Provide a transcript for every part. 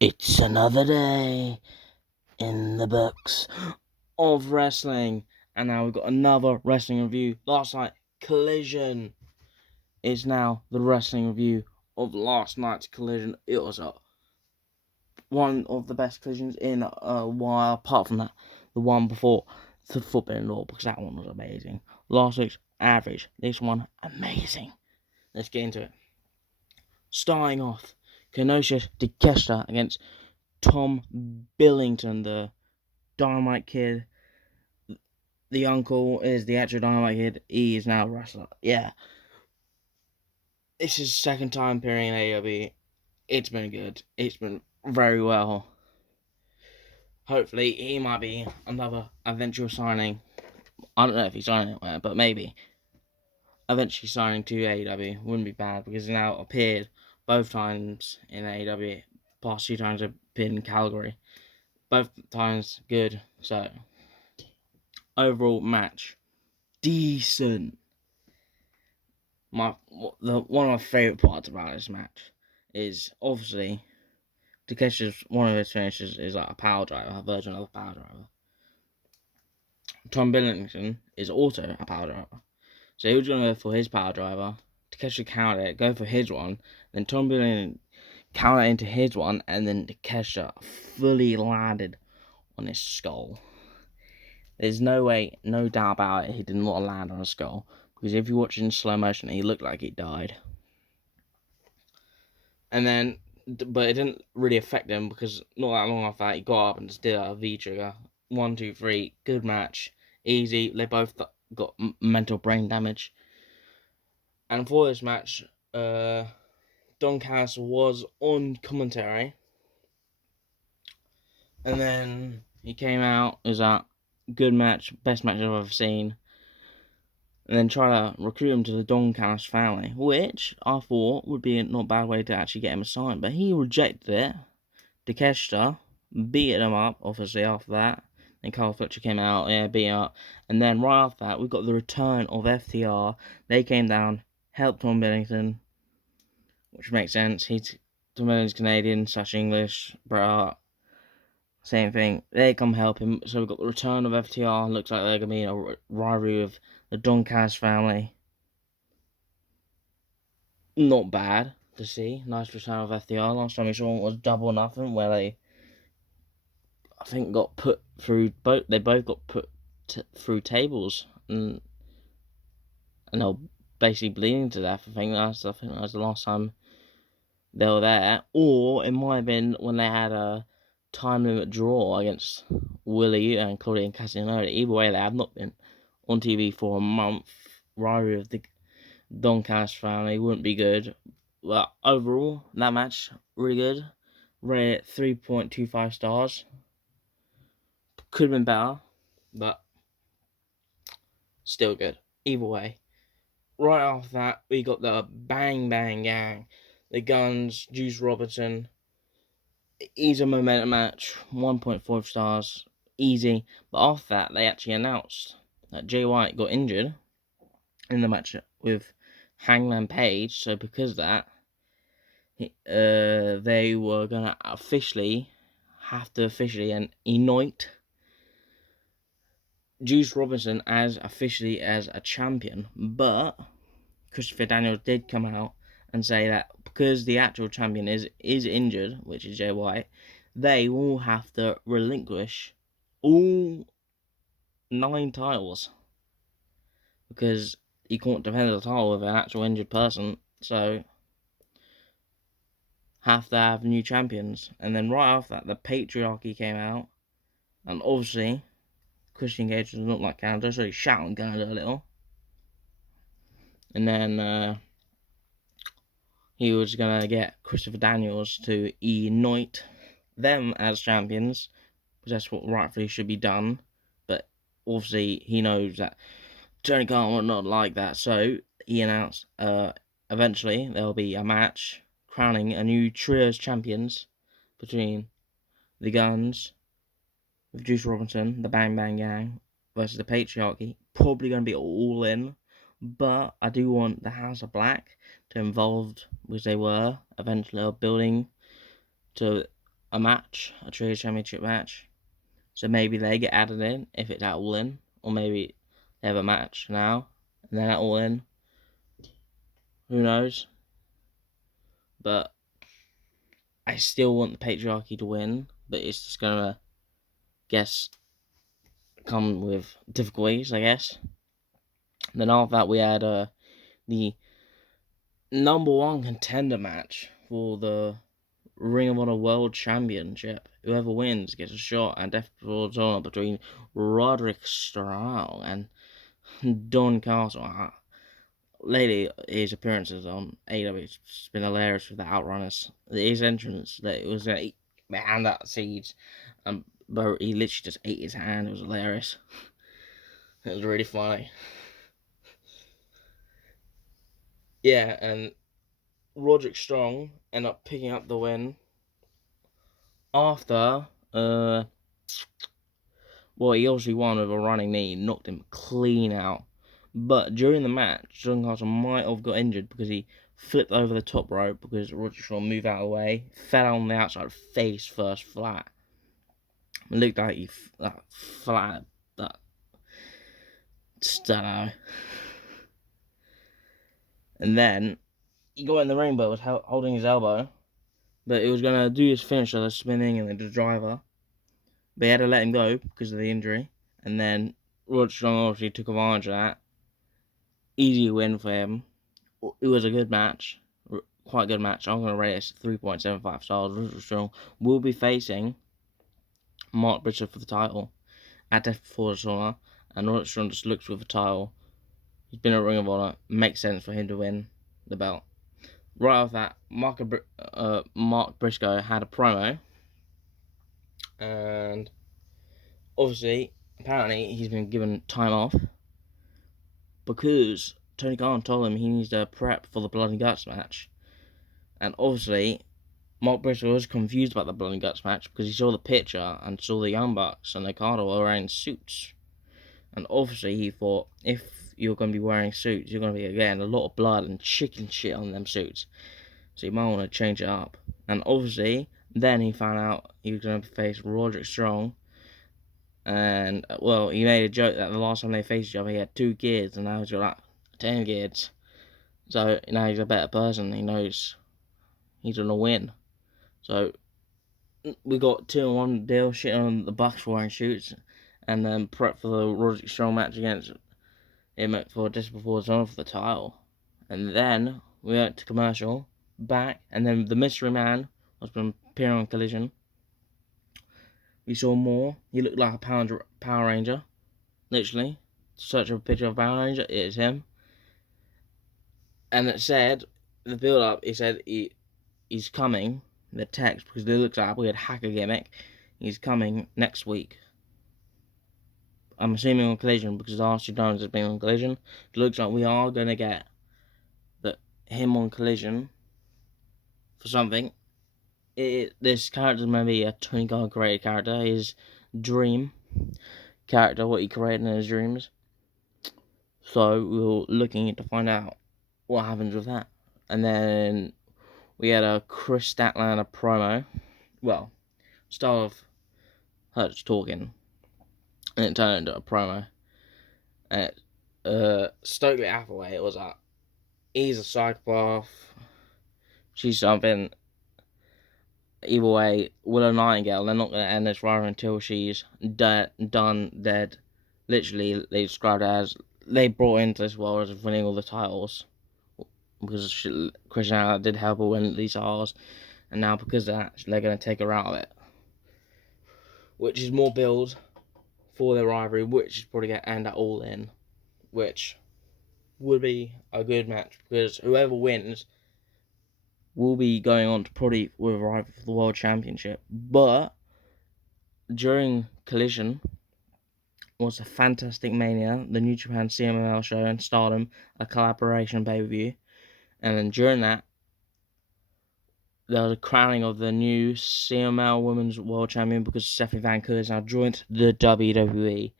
It's another day in the books of wrestling, and now we've got another wrestling review. Last night, Collision is now the wrestling review of last night's Collision. It was one of the best Collisions in a while, apart from that, the one before the Forbidden Door, because that one was amazing. Last week's average, this one amazing. Let's get into it. Starting off, Konosuke Takeshita against Tom Billington, the Dynamite Kid. The uncle is the actual Dynamite Kid. He is now a wrestler. Yeah. This is his second time appearing in AEW. It's been good. It's been very well. Hopefully, he might be another eventual signing. I don't know if he's signing anywhere, but maybe. Eventually signing to AEW wouldn't be bad because he now appeared both times in AEW. Past 2 times appeared in Calgary. Both times good. So, overall match, decent. One of my favourite parts about this match is obviously Takeshi's one of his finishes is like a power driver, a version of a power driver. Tom Billington is also a power driver. So he was going to go for his power driver, Takeshi countered it, go for his one, then Tom Billington countered into his one, and then Takeshi fully landed on his skull. There's no way, no doubt about it, he did not land on his skull. Because if you watch it in slow motion, he looked like he died. And then, but it didn't really affect him because not that long after that, he got up and just did a V-trigger. 1, 2, 3, good match. Easy. They both got mental brain damage. And for this match, Don Callis was on commentary. And then he came out, it was a good match, best match I've ever seen. And then try to recruit him to the Don Callis family, which I thought would be a not bad way to actually get him a sign. But he rejected it. Takeshita beat him up, obviously, after that. Then Carl Fletcher came out, beat him up. And then right after that, we got the return of FTR. They came down, helped Tom Billington, which makes sense. Tom Billington's Canadian, / English, Bret Hart. Same thing. They come help him. So we've got the return of FTR. Looks like they're going to be in a rivalry with the Don Callis family. Not bad to see. Nice return of FTR. Last time we saw one was Double or Nothing, where they, I think, got put through both. They both got put through tables, and they were basically bleeding to death. I think that was the last time they were there. Or it might have been when they had a time limit draw against Willie and Claudia and Cassidy. Either way, they have not been on TV for a month. Rivalry of the Don Callis family wouldn't be good. But overall, that match, really good. Rated 3.25 stars. Could have been better, but still good. Either way. Right after that, we got the Bang Bang Gang. The Guns, Juice Robinson. Easy momentum match, 1.5 stars. Easy. But after that, they actually announced that Jay White got injured in the match with Hangman Page. So because of that, they were going to have to anoint Juice Robinson as a champion. But Christopher Daniels did come out and say that because the actual champion is injured, which is Jay White, they will have to relinquish all 9 titles. Because you can't defend the title with an actual injured person, so have to have new champions. And then right after that, the Patriarchy came out, and obviously Christian Cage does not like Canada, so he's shouting Canada a little. And then he was gonna get Christopher Daniels to anoint them as champions, because that's what rightfully should be done. But obviously he knows that Tony Khan would not like that, so he announced eventually there'll be a match crowning a new trios champions between the Guns with Juice Robinson, the Bang Bang Gang, versus the Patriarchy. Probably going to be all in, but I do want the House of Black to involved, because they were eventually building to a match, a Trios Championship match. So maybe they get added in if it's at All In, or maybe they have a match now and then at All In. Who knows? But I still want the Patriarchy to win, but it's just gonna, come with difficulties, I guess. And then after that, we had the number one contender match for the Ring of Honor World Championship. Whoever wins gets a shot at Death Before Dishonor between Roderick Strong and Don Castle. Lately, his appearances on AEW has been hilarious with the Outrunners. His entrance, that it was going to hand out seeds, but he literally just ate his hand. It was hilarious. It was really funny. Yeah, and Roderick Strong ended up picking up the win after, he obviously won with a running knee, knocked him clean out. But during the match, John Castle might have got injured because he flipped over the top rope because Roderick Strong moved out of the way, fell on the outside face first flat. It looked like he flat, that stunner. And then he got in the ring, but was holding his elbow. But he was going to do his finisher, the spinning and then the driver. But he had to let him go because of the injury. And then Roderick Strong obviously took advantage of that. Easy win for him. It was a good match. Quite a good match. I'm going to rate it 3.75 stars. Roderick Strong will be facing Mark Briscoe for the title at Death Before Dishonor. And Roderick Strong just looks with the title. He's been at Ring of Honor. Makes sense for him to win the belt. Right off that, Mark Briscoe had a promo. And obviously, apparently, he's been given time off because Tony Khan told him he needs to prep for the Blood and Guts match. And obviously, Mark Briscoe was confused about the Blood and Guts match because he saw the picture and saw the Young Bucks and Okada were wearing suits. And obviously, he thought, if you're going to be wearing suits, you're going to be getting a lot of blood and chicken shit on them suits. So you might want to change it up. And obviously, then he found out he was going to face Roderick Strong. And, well, he made a joke that the last time they faced each other, he had 2 kids, and now he's got like 10 kids. So now he's a better person. He knows he's going to win. So we got 2-1 deal, shit on the Bucks wearing suits, and then prep for the Roderick Strong match against him for Death Before Dishonor for the title. And then we went to commercial, back, and then the Mystery Man was going to appear on Collision. We saw more. He looked like a Power Ranger. Literally. Search of a picture of a Power Ranger. It is him. And it said, the build up, he said he's coming, the text, because it looks like a weird hacker gimmick. He's coming next week. I'm assuming on Collision because R.C. Jones has been on Collision. It looks like we are going to get him on Collision for something. This character may be a Tony Khan created character, his dream character, what he created in his dreams. So we're looking to find out what happens with that. And then we had a Chris Statlander promo. Well, start of her just talking, and it turned into a promo. And Stokely Hathaway, it was like, he's a psychopath, she's something. Either way, Willow Nightingale, they're not going to end this rivalry until she's dead. Literally, they described it as they brought into this world as winning all the titles. Because Christian did help her win these titles. And now because of that, they're going to take her out of it. Which is more build for their rivalry, which is probably going to end at All In. Which would be a good match. Because whoever wins will be going on to probably with a rival for the World Championship. But during Collision was a Fantastic Mania, the New Japan CMLL show, and Stardom, a collaboration pay-per-view. And then during that, there was a crowning of the new CML Women's World Champion because Stephanie Van Cook has now joined the WWE.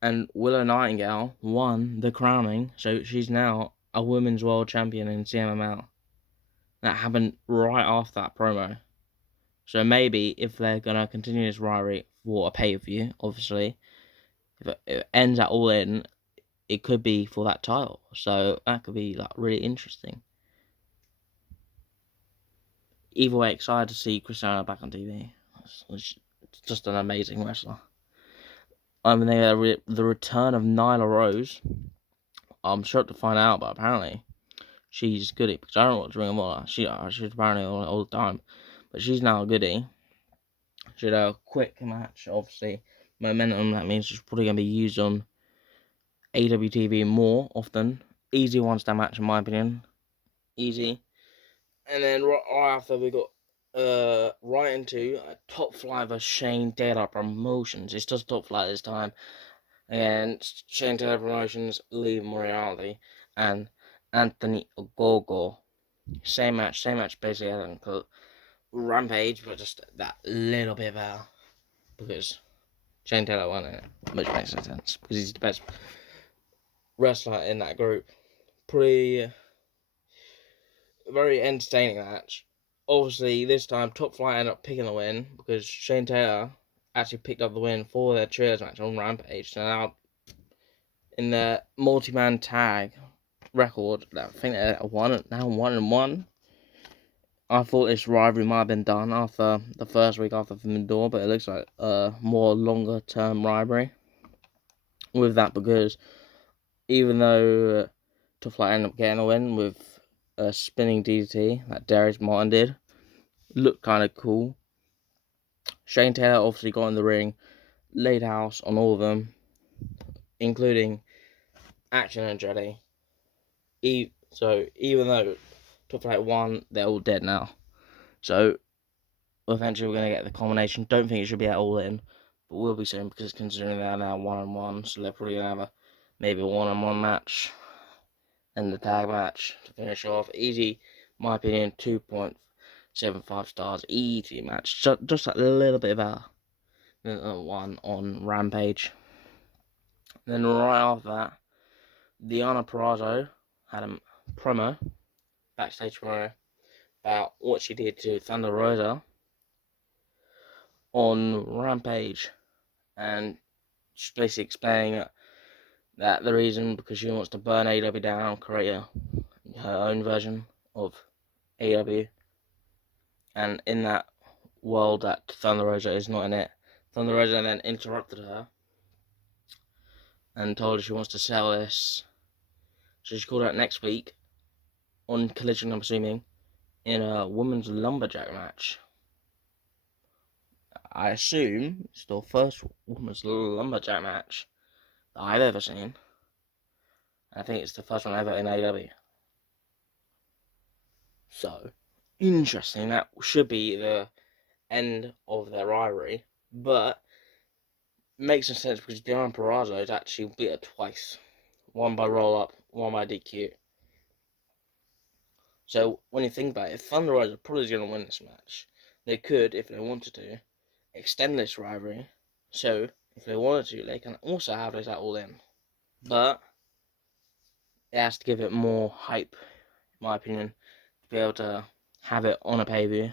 And Willow Nightingale won the crowning, so she's now a Women's World Champion in CMLL. That happened right after that promo. So maybe if they're gonna continue this rivalry for a pay-per-view, obviously, if it ends at All In, it could be for that title. So that could be like really interesting. Either way, excited to see Cristiano back on TV. It's just an amazing wrestler. I mean, the return of Nyla Rose. I'm shocked to find out, but apparently she's goody. Because I don't watch Ring of Honor. She's apparently on it all the time, but she's now a goody. She had a quick match, obviously. Momentum, that means she's probably going to be used on AEW TV more often. Easy one-star match, in my opinion. Easy. And then right after, we got right into Top Flight vs Shane Taylor Promotions. It's just Top Flight this time. And Shane Taylor Promotions, Lee Moriarty, and Anthony Ogogo. Same match basically as Rampage, but just that little bit better. Because Shane Taylor won it, which makes no sense. Because he's the best wrestler in that group. Pretty very entertaining match. Obviously, this time Top Flight ended up picking the win because Shane Taylor actually picked up the win for their trios match on Rampage. So now, in the multi-man tag record, I think they're now 1-1. I thought this rivalry might have been done after the first week after the door, but it looks like a more longer-term rivalry with that, because even though Top Flight ended up getting a win with a spinning DDT that Darius Martin did, looked kind of cool. Shane Taylor obviously got in the ring, laid house on all of them, including Action and Andretti. So even though Top Flight won, they're all dead now. So eventually we're going to get the culmination. Don't think it should be at All In, but we'll be soon, because considering they're now 1-1, so they're probably going to have maybe a 1-on-1 match and the tag match to finish off. Easy, my opinion, 2.75 stars. Easy match, just a little bit better than the one on Rampage. Then right after that, Deonna Purrazzo had a promo, backstage promo, about what she did to Thunder Rosa on Rampage, and she's basically explaining that the reason, because she wants to burn AEW down, create her own version of AEW, and in that world that Thunder Rosa is not in it. Thunder Rosa then interrupted her and told her she wants to sell this, so she called out next week on Collision, I'm assuming, in a women's lumberjack match. I assume it's the first women's lumberjack match that I've ever seen. I think it's the first one ever in AEW. So, interesting. That should be the end of their rivalry. But, makes some sense because Deonna Purrazzo has actually beat her twice. One by roll-up, one by DQ. So, when you think about it, Thunder Rosa probably is going to win this match. They could, if they wanted to, extend this rivalry. So, if they wanted to, they can also have this at All In. But it has to give it more hype, in my opinion, to be able to have it on a pay-per-view,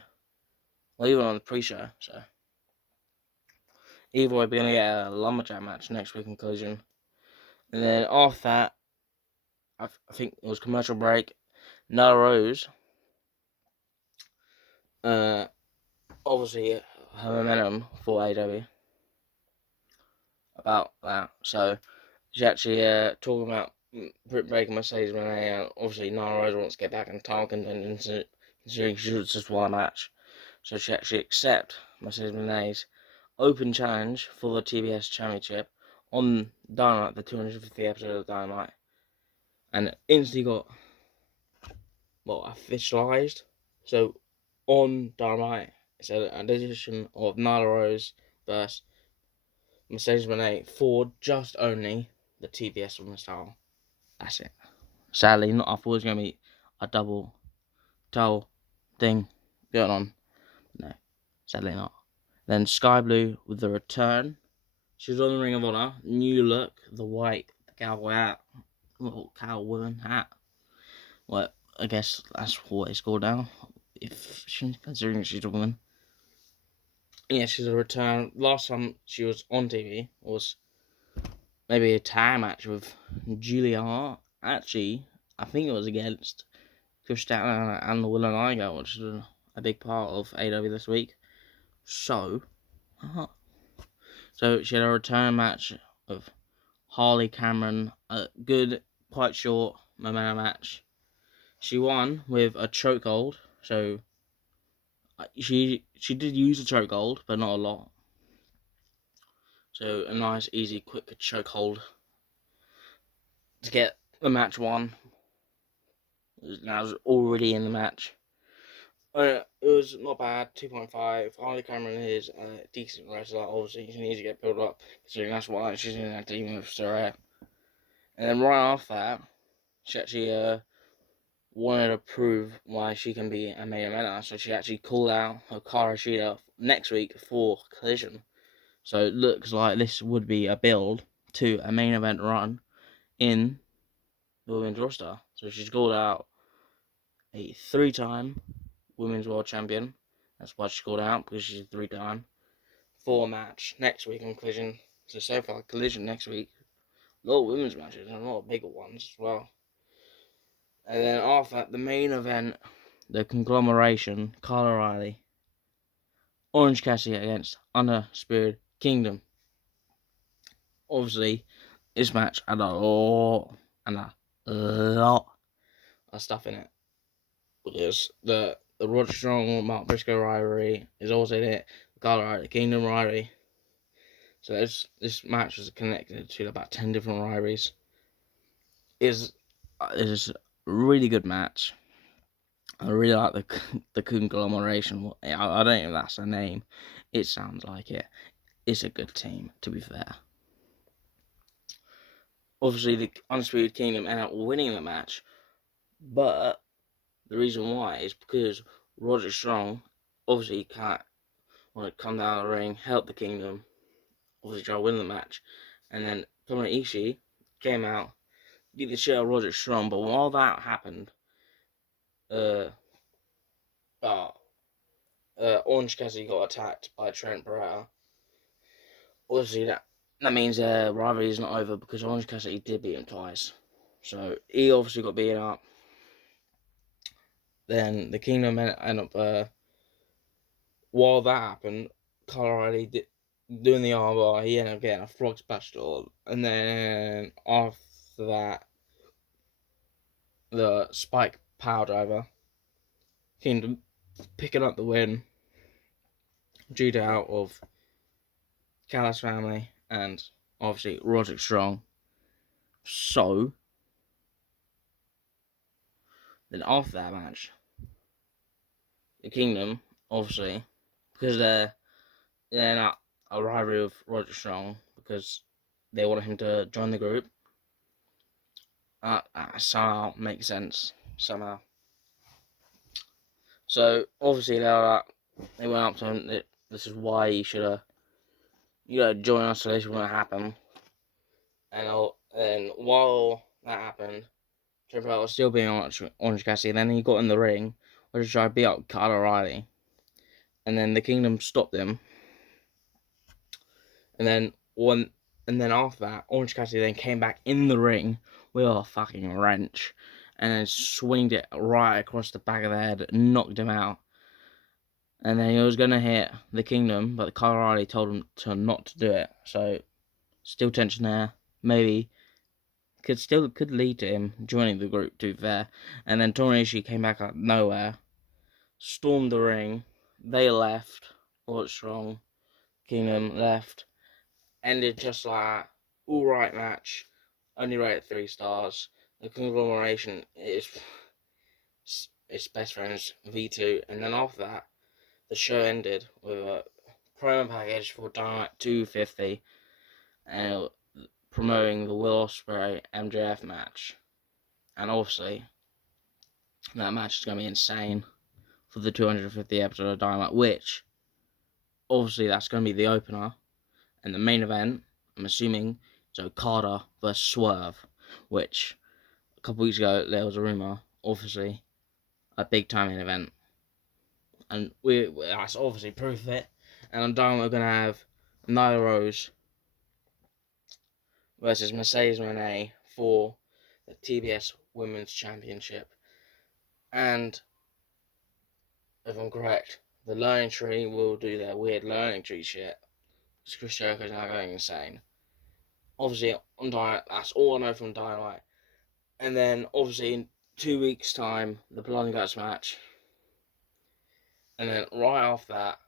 or even on the pre-show. So either way, we're gonna get a lumberjack match next week in Collision, and then after that, I think it was commercial break. Nyla Rose, obviously her momentum for AEW about that. So she's actually talking about Britt Baker, Mercedes Moné, and obviously Nyla Rose wants to get back in title contention, considering she was just one match. So she actually accepts Mercedes Moné's open challenge for the TBS Championship on Dynamite, the 250th episode of Dynamite, and it instantly got officialized. So on Dynamite, it's an edition of Nyla Rose versus Mercedes Moné for just only the TBS Women's title. That's it. Sadly, not. I thought it was going to be a double title thing going on. No, sadly not. Then Skye Blue with the return. She was on the Ring of Honor. New look, the white, the cowboy hat, little cowwoman hat. Well, I guess that's what it's called now, if considering she's a woman. Yeah, she's a return. Last time she was on TV was maybe a tag match with Julia Hart. Actually, I think it was against Christiana and the Will and Igo, which is a big part of AEW this week. So she had a return match of Harley Cameron, a good, quite short momentum match. She won with a chokehold, so she did use a chokehold, but not a lot. So a nice, easy, quick chokehold to get the match won. I was already in the match. It was not bad, 2.5. Harley Cameron is a decent wrestler. Obviously, she needs to get built up, considering that's why she's in that team with Sarah. And then right after that, she actually wanted to prove why she can be a main eventer. So she actually called out her Takeshita next week for Collision. So it looks like this would be a build to a main event run in the women's roster. So she's called out a 3-time women's world champion. That's why she's called out, because she's a 3-time. 4-match next week on Collision. So far, Collision next week. A lot of women's matches and a lot of bigger ones as well. And then after that, the main event, the conglomeration, Kyle O'Reilly, Orange Cassidy against Undisputed Kingdom. Obviously, this match had a lot of stuff in it. Because the Roger Strong, Mark Briscoe rivalry is also in it. The Kyle O'Reilly Kingdom rivalry. So this match is connected to about 10 different rivalries. It's a really good match. I really like the conglomeration. I don't know if that's a name. It sounds like it. It's a good team, to be fair. Obviously, the Undisputed Kingdom end up winning the match, but the reason why is because Roger Strong obviously can't want to come down the ring, help the Kingdom, obviously try to win the match, and then Tomohiro Ishii came out, did the shit out of Roger Strong, but while that happened, Orange Cassidy got attacked by Trent Barretta. Obviously, that means rivalry is not over, because Orange Cassidy did beat him twice. So he obviously got beaten up. Then the Kingdom ended up, while that happened, Kyle O'Reilly doing the armbar, he ended up getting a frog splash door. And then after that, the Spike Power Driver, Kingdom picking up the win due to out of Callis family and obviously Roderick Strong. So then after that match, the Kingdom, obviously, because they're not a rivalry with Roderick Strong, because they wanted him to join the group. Somehow makes sense. Somehow. So obviously they went up to him. This is why you should join us, so this won't happen. And while that happened, Triple H was still being Orange Cassidy. And then he got in the ring, which was trying to beat up Kyle O'Reilly. And then the Kingdom stopped him. And then after that, Orange Cassidy then came back in the ring with a fucking wrench, and then swinged it right across the back of the head, and knocked him out. And then he was gonna hit the Kingdom, but Kyle O'Reilly told him not to do it. So still tension there. Maybe could lead to him joining the group, to be fair. And then Tomohiro Ishii came back out of nowhere, stormed the ring. They left. All Strong Kingdom left. Ended just like that. Alright match. Only rated 3 stars. The conglomeration is its best friends, V2. And then after that, the show ended with a promo package for Dynamite 250. And promoting the Will Ospreay MJF match. And obviously, that match is going to be insane for the 250th episode of Dynamite, which, obviously, that's going to be the opener. And the main event, I'm assuming, is Okada vs. Swerve, which, a couple weeks ago, there was a rumour, obviously, a big time main event. And that's obviously proof of it. And on Dynamite we're going to have Nyla Rose versus Mercedes Moné for the TBS Women's Championship. And if I'm correct, the Learning Tree will do their weird Learning Tree shit. Because Chris Jericho's now going insane. Obviously, on Dynamite, that's all I know from Dynamite. And then, obviously, in 2 weeks' time, the Blood and Guts match. And then, right after that,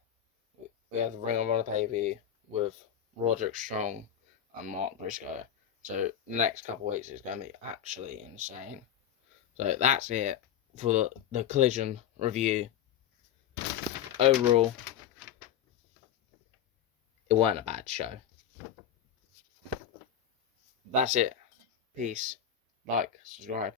we have the Ring of Honor pay-per-view with Roderick Strong and Mark Briscoe. So, the next couple of weeks is going to be actually insane. So, that's it for the Collision review. Overall, it wasn't a bad show. That's it. Peace. Like, subscribe.